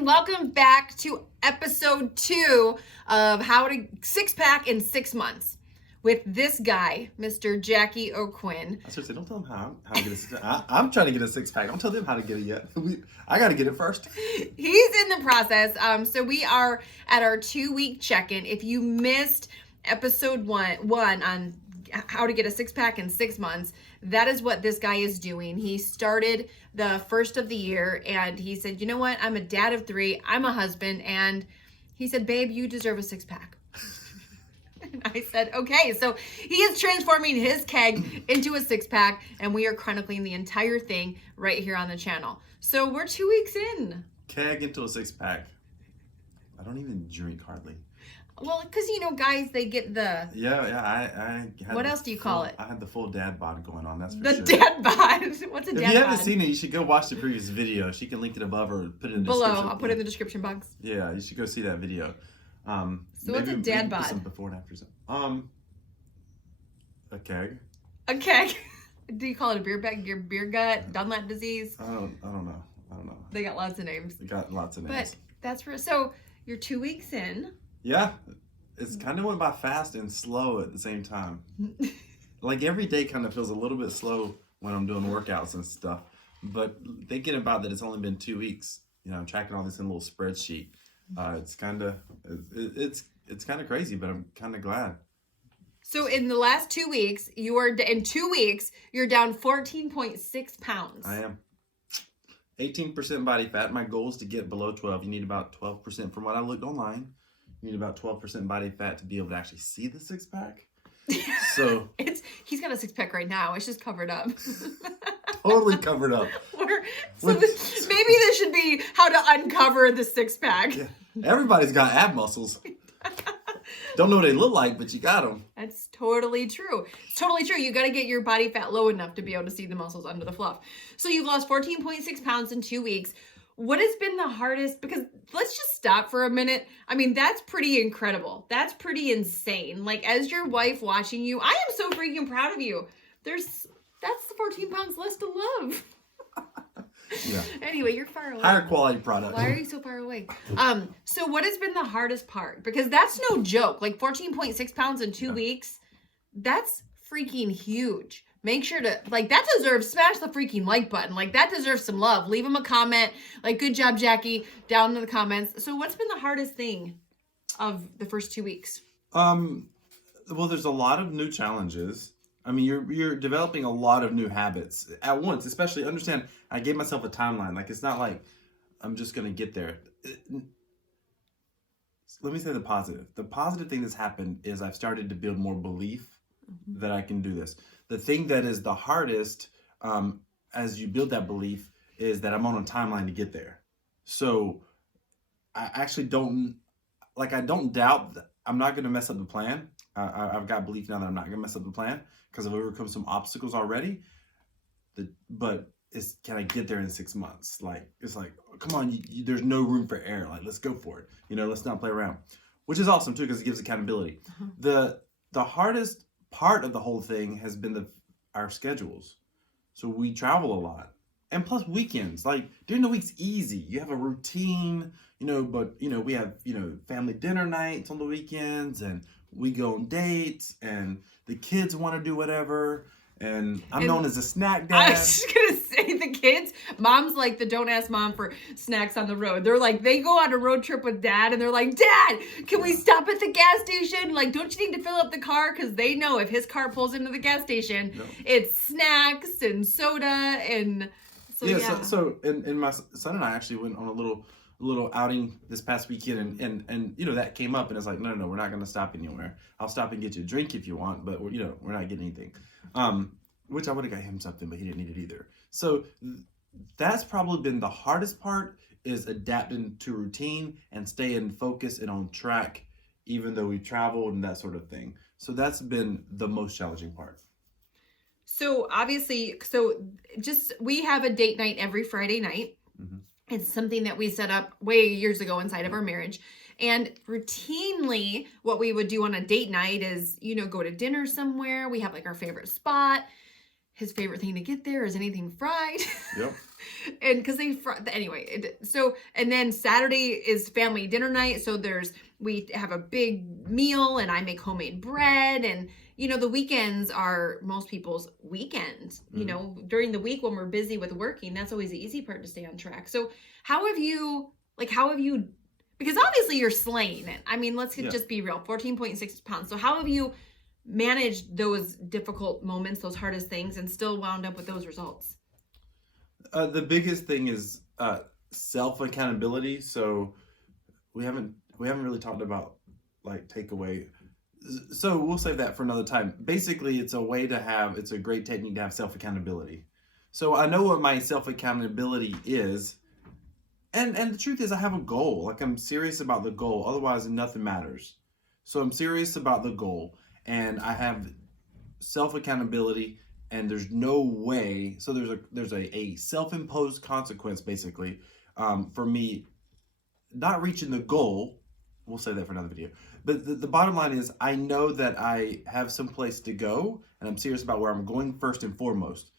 and welcome back to episode 2 of How to Six Pack in 6 Months with this guy, Mr. Jackie O'Quinn. I should say, don't tell them how to get a six pack. I'm trying to get a six pack. Don't tell them how to get it yet. I got to get it first. He's in the process. So we are at our 2-week check-in. If you missed episode one on how to get a six pack in 6 months, that is what this guy is doing. He started the first of the year and he said, you know what? I'm a dad of 3. I'm a husband. And he said, babe, you deserve a six pack. And I said, okay. So he is transforming his keg into a six pack and we are chronicling the entire thing right here on the channel. So we're 2 weeks in. Keg into a six pack. I don't even drink hardly. Well, because, you know, guys, they get the... Yeah, I had what else do you call it? I had the full dad bod going on, that's for sure. The dad bod? What's a dad bod? If you haven't seen it, you should go watch the previous video. She can link it above or put it in the below. description. I'll put it in the description box. Yeah, you should go see that video. So what's a dad bod? Some before and after. A keg. A keg? Do you call it a beer bag? Your beer gut? Dunlap disease? I don't know. They got lots of names. They got lots of names. But that's for... So you're 2 weeks in. Yeah, it's kind of went by fast and slow at the same time. Like every day kind of feels a little bit slow when I'm doing workouts and stuff. But thinking about that, it's only been 2 weeks. You know, I'm tracking all this in a little spreadsheet. It's kind of crazy, but I'm kind of glad. So in the last 2 weeks, you're down 14.6 pounds. I am. 18% body fat. My goal is to get below 12. You need about 12%. From what I looked online, you need about 12% body fat to be able to actually see the six pack. So he's got a six pack right now. It's just covered up. Totally covered up. Maybe this should be how to uncover the six pack. Yeah. Everybody's got ab muscles. Don't know what they look like, but you got them. That's totally true. It's totally true. You got to get your body fat low enough to be able to see the muscles under the fluff. So you've lost 14.6 pounds in 2 weeks. What has been the hardest? Because let's just stop for a minute. I mean, that's pretty incredible. That's pretty insane. Like, as your wife watching you, I am so freaking proud of you. That's the 14 pounds less to love. Yeah. Anyway, you're far away. Higher quality product. Why are you so far away? So what has been the hardest part? Because that's no joke. Like 14.6 pounds in 2 weeks, that's freaking huge. Make sure to, like, that deserves, smash the freaking like button. Like, that deserves some love. Leave him a comment. Like, good job, Jackie, down in the comments. So what's been the hardest thing of the first 2 weeks? Well, there's a lot of new challenges. I mean, you're developing a lot of new habits at once, especially understand I gave myself a timeline. Like, it's not like I'm just going to get there. Let me say the positive. The positive thing that's happened is I've started to build more belief that I can do this. The thing that is the hardest as you build that belief is that I'm on a timeline to get there. So I actually don't doubt that I'm not going to mess up the plan. I've got belief now that I'm not going to mess up the plan because I've overcome some obstacles already. But can I get there in 6 months? Like, it's like, come on, there's no room for error. Like, let's go for it. You know, let's not play around, which is awesome too because it gives accountability. The hardest part of the whole thing has been our schedules. So we travel a lot. And plus weekends, like during the week's easy. You have a routine, but we have, family dinner nights on the weekends and we go on dates and the kids want to do whatever. And I'm known as a snack dad. I was just going to say the kids, mom's like the don't ask mom for snacks on the road. They're like, they go on a road trip with dad and they're like, Dad, can we stop at the gas station? Like, don't you need to fill up the car? Because they know if his car pulls into the gas station, it's snacks and soda and so yeah. So my son and I actually went on a little outing this past weekend and that came up and it's like, no, we're not going to stop anywhere. I'll stop and get you a drink if you want, but we're not getting anything. Which I would have got him something, but he didn't need it either. So that's probably been the hardest part is adapting to routine and staying focused and on track, even though we traveled and that sort of thing. So that's been the most challenging part. So obviously, we have a date night every Friday night. It's something that we set up way years ago inside of our marriage. And routinely, what we would do on a date night is, go to dinner somewhere. We have like our favorite spot. his favorite thing to get there is anything fried. Yep. And because they anyway, and then Saturday is family dinner night, so we have a big meal, and I make homemade bread, and the weekends are most people's weekends. During the week when we're busy with working, that's always the easy part to stay on track. So how have you because obviously you're slaying it. I mean, let's just be real, 14.6 pounds. So how have you managed those difficult moments, those hardest things, and still wound up with those results? The biggest thing is self accountability. So we haven't really talked about like takeaway. So we'll save that for another time. Basically, it's a great technique to have self accountability. So I know what my self accountability is, and the truth is I have a goal. Like, I'm serious about the goal. Otherwise, nothing matters. So I'm serious about the goal, and I have self accountability. And there's no way, so there's a self-imposed consequence basically for me not reaching the goal. We'll say that for another video. But the bottom line is I know that I have some place to go, and I'm serious about where I'm going first and foremost.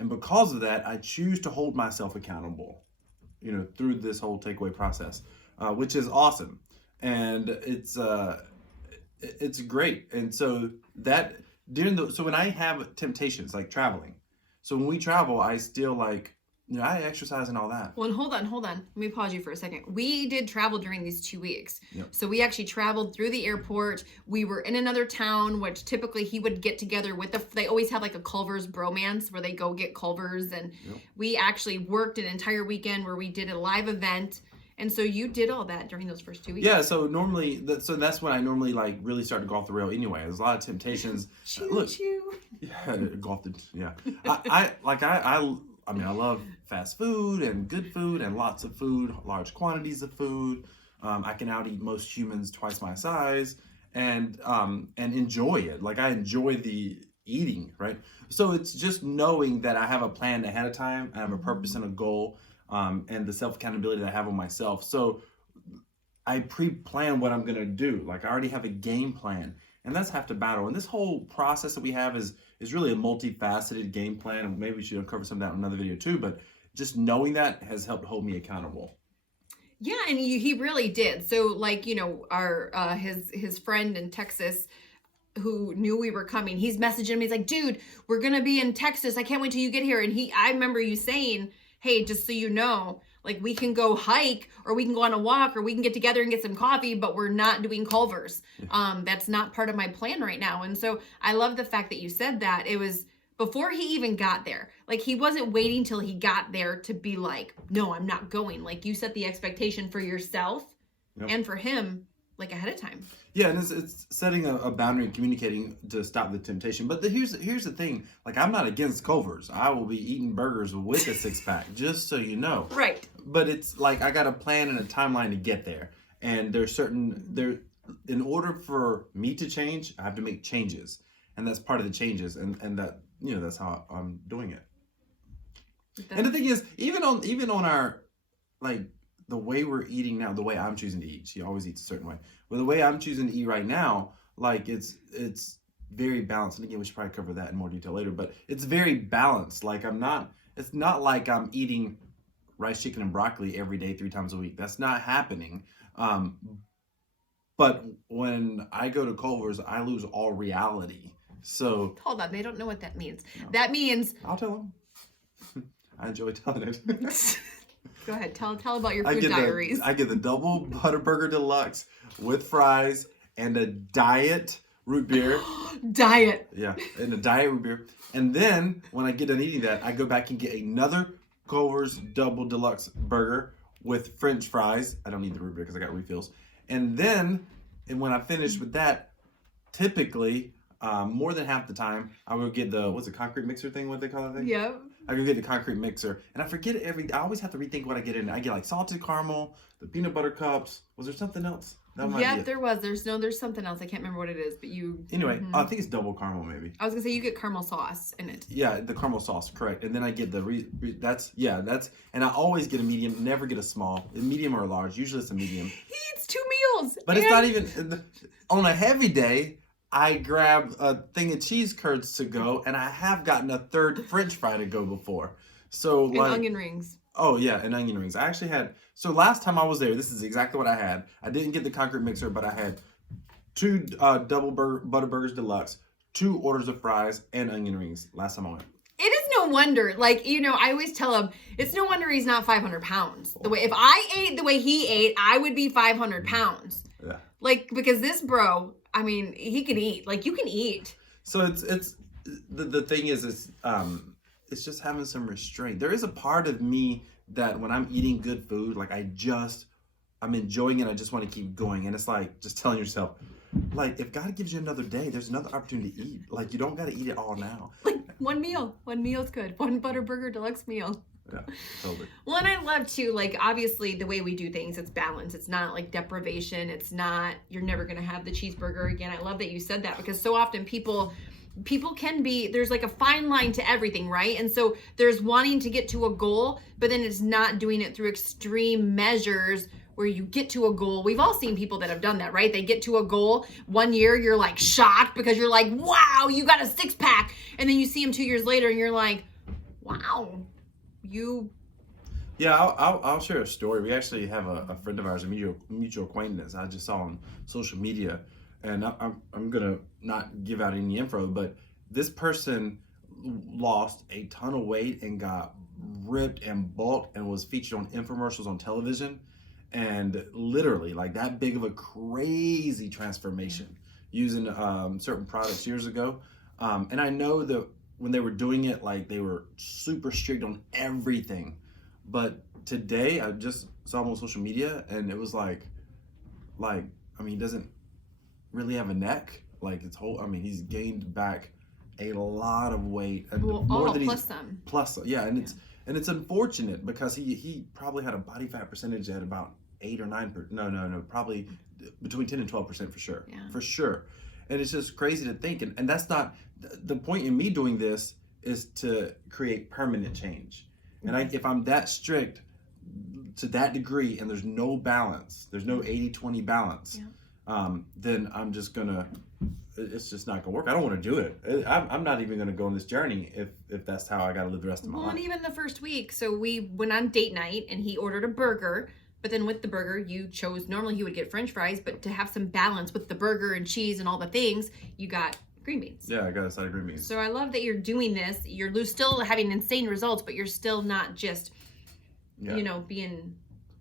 And because of that, I choose to hold myself accountable, through this whole takeaway process, which is awesome. And it's great. And so that so when I have temptations like traveling, so when we travel, I still I exercise and all that. Well, and hold on. Let me pause you for a second. We did travel during these 2 weeks. Yep. So we actually traveled through the airport. We were in another town, which typically he would get together with they always have like a Culver's bromance where they go get Culver's. And we actually worked an entire weekend where we did a live event. And so you did all that during those first 2 weeks? Yeah, so normally, that's when I normally really start to go off the rail anyway. There's a lot of temptations. Choo. Yeah, I mean, I love fast food and good food and lots of food, large quantities of food. I can out eat most humans twice my size and enjoy it. Like, I enjoy the eating, right? So it's just knowing that I have a plan ahead of time. I have a purpose and a goal. And the self-accountability that I have on myself. So I pre-plan what I'm going to do. Like, I already have a game plan, and that's half the battle. And this whole process that we have is really a multifaceted game plan. And maybe we should uncover some of that in another video too, but just knowing that has helped hold me accountable. Yeah, and he really did. So our his friend in Texas who knew we were coming, he's messaging me. He's like, dude, we're going to be in Texas. I can't wait till you get here. And I remember you saying, hey, just so you know, we can go hike or we can go on a walk or we can get together and get some coffee, but we're not doing Culver's. That's not part of my plan right now. And so I love the fact that you said that. It was before he even got there. He wasn't waiting till he got there to be like, no, I'm not going. You set the expectation for yourself and for him, ahead of time. Yeah, and it's setting a boundary and communicating to stop the temptation. But here's the thing. I'm not against Culver's. I will be eating burgers with a 6-pack, just so you know. Right. But it's I got a plan and a timeline to get there. And in order for me to change, I have to make changes. And that's part of the changes. And that, that's how I'm doing it. And the thing is, even on our, the way we're eating now, the way I'm choosing to eat, she always eats a certain way. Well, the way I'm choosing to eat right now, it's very balanced. And again, we should probably cover that in more detail later, but it's very balanced. It's not like I'm eating rice, chicken, and broccoli every day, 3 times a week. That's not happening. But when I go to Culver's, I lose all reality. So hold on, they don't know what that means. No. That means I'll tell them. I enjoy telling it. Go ahead, tell about your food diaries. I get the double Butterburger Deluxe with fries and a diet root beer. Diet. Yeah, and a diet root beer. And then when I get done eating that, I go back and get another Culver's double deluxe burger with French fries. I don't need the root beer because I got refills. And then, when I finish with that, typically, more than half the time, I will get the concrete mixer thing? What they call that thing? Yeah. I go get the concrete mixer, and I forget I always have to rethink what I get in. I get salted caramel, the peanut butter cups. Was there something else? There was. There's something else. I can't remember what it is, but you. Anyway, I think it's double caramel maybe. I was gonna say you get caramel sauce in it. Yeah, the caramel sauce, correct. And then I get and I always get a medium, never get a small, a medium or a large. Usually it's a medium. He eats 2 meals. But it's not even on a heavy day. I grabbed a thing of cheese curds to go, and I have gotten a third French fry to go before. So And like, onion rings. oh yeah, and onion rings. I actually had, so last time I was there, this is exactly what I had. I didn't get the concrete mixer, but I had two butter burgers deluxe, 2 orders of fries, and onion rings last time I went. It is no wonder, like, you know, I always tell him, it's no wonder he's not 500 pounds. The way, if I ate the way he ate, I would be 500 pounds. Yeah. Like, because this bro, I mean, he can eat. Like, you can eat. So it's the thing is, it's just having some restraint. There is a part of me that when I'm eating good food, like I'm enjoying it. I just want to keep going. And it's like just telling yourself, like, if God gives you another day, there's another opportunity to eat. Like, you don't got to eat it all now. Like, one meal's good. One Butterburger deluxe meal. Yeah, totally. Well, and I love too, like, obviously the way we do things, it's balance. It's not like deprivation. It's not, you're never going to have the cheeseburger again. I love that you said that, because so often people can be, there's like a fine line to everything, right? And so there's wanting to get to a goal, but then it's not doing it through extreme measures where you get to a goal. We've all seen people that have done that, right? They get to a goal. 1 year, you're like shocked because you're like, wow, you got a 6-pack. And then you see them 2 years later and you're like, wow, you. Yeah, I'll share a story. We actually have a friend of ours, a mutual acquaintance I just saw on social media. And I'm gonna not give out any info, but this person lost a ton of weight and got ripped and bulked and was featured on infomercials on television, and literally like that big of a crazy transformation using certain products years ago. And I know that when they were doing it, like they were super strict on everything. But today I just saw him on social media, and it was like I mean, he doesn't really have a neck, like it's whole. I mean, he's gained back a lot of weight, and Well, more than plus some. plus, yeah, and it's unfortunate because he probably had a body fat percentage at about 8 or 9%. No, probably between 10 and 12% for sure, for sure. And it's just crazy to think, and that's not the point in me doing this is to create permanent change. And if I'm that strict to that degree, and there's no balance, there's no 80-20 balance. Then I'm just gonna, it's just not gonna work. I don't want to do it. I'm not even gonna go on this journey if that's how I gotta live the rest of my life. And even the first week, so we went on date night and he ordered a burger, but then with the burger you chose, normally he would get French fries, but to have some balance with the burger and cheese and all the things, you got green beans. Yeah, I got a side of green beans. So I love that you're doing this. You're still having insane results, but you're still not just, you know, being.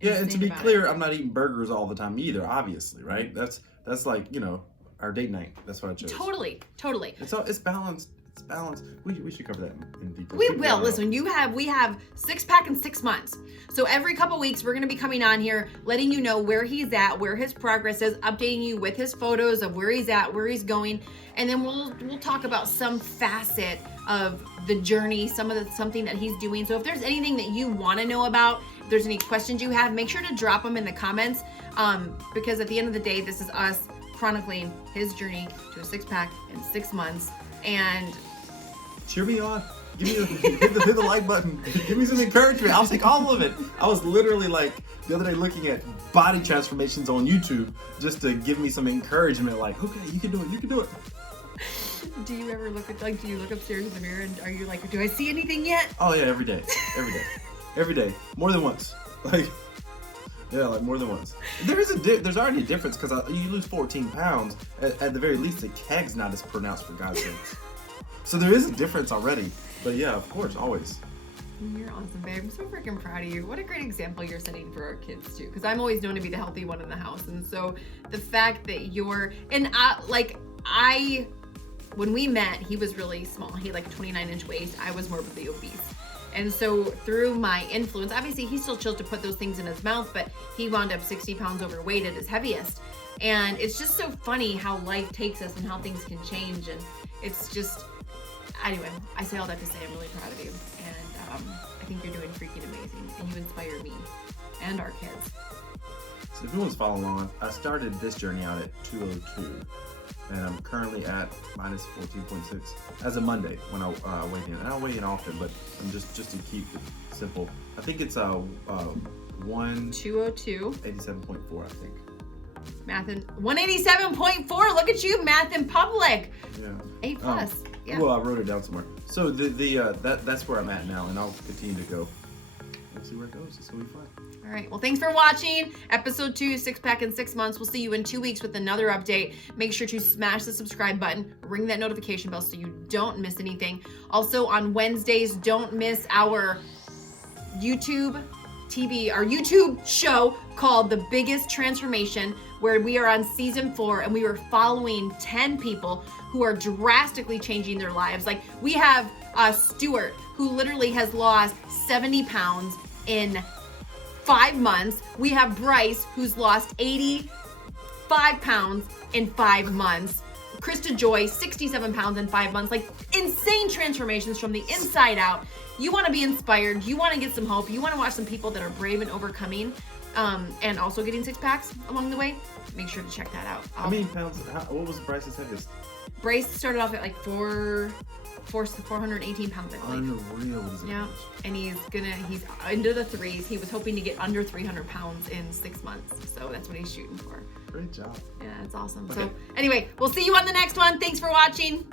Yeah, and to be clear, I'm not eating burgers all the time either, obviously, right? That's like, you know, our date night. That's what I chose. Totally. It's balanced. It's balanced. We should cover that in detail. We will. Listen, we have 6-pack in 6 months. So every couple weeks, we're going to be coming on here, letting you know where he's at, where his progress is, updating you with his photos of where he's at, where he's going. And then we'll talk about some facet of the journey, something that he's doing. So if there's anything that you want to know about, if there's any questions you have, make sure to drop them in the comments, because at the end of the day, this is us chronicling his journey to a 6-pack in 6 months. And cheer me on. Give me hit the like button. Give me some encouragement. I'll take all of it. I was literally like the other day looking at body transformations on YouTube just to give me some encouragement. Like, okay, you can do it. You can do it. Do you ever look upstairs in the mirror and are you like, do I see anything yet? Oh yeah, every day, more than once. Like, yeah, like more than once. There's already a difference because you lose 14 pounds. At the very least, the keg's not as pronounced, for God's sake. So there is a difference already. But yeah, of course, always. You're awesome, babe. I'm so freaking proud of you. What a great example you're setting for our kids too. Because I'm always known to be the healthy one in the house, and so the fact that when we met, he was really small. He had like a 29-inch waist. I was morbidly obese. And so through my influence, obviously he still chose to put those things in his mouth, but he wound up 60 pounds overweight at his heaviest. And it's just so funny how life takes us and how things can change. And it's just, anyway, I say all that to say I'm really proud of you. And I think you're doing freaking amazing. And you inspire me and our kids. So if anyone's following along, I started this journey out at 202. And I'm currently at minus 14.6 as of Monday when I weigh in. And I weigh in often, but I'm just to keep it simple. I think it's 202. 87.4, I think. Math in 187.4. Look at you, math in public. Yeah. A+. Yeah. Well, I wrote it down somewhere. So that's where I'm at now, and I'll continue to go. We'll see where it goes. It's gonna be fun. All right. Well, thanks for watching episode 2, 6-pack in 6 months. We'll see you in 2 weeks with another update. Make sure to smash the subscribe button, ring that notification bell so you don't miss anything. Also on Wednesdays, don't miss our YouTube show called The Biggest Transformation, where we are on season 4 and we are following 10 people who are drastically changing their lives. Like we have Stuart, who literally has lost 70 pounds in 5 months. We have Bryce, who's lost 85 pounds in 5 months. Krista Joy, 67 pounds in 5 months. Like insane transformations from the inside out. You want to be inspired. You want to get some hope. You want to watch some people that are brave and overcoming, and also getting 6-packs along the way. Make sure to check that out. How many pounds? What was Bryce's heaviest? Bryce started off at like 418 pounds, I believe. Unreal. Yeah, and he's into the 3s. He was hoping to get under 300 pounds in 6 months, so that's what he's shooting for. Great job. Yeah, that's awesome. Okay. So anyway, we'll see you on the next one. Thanks for watching.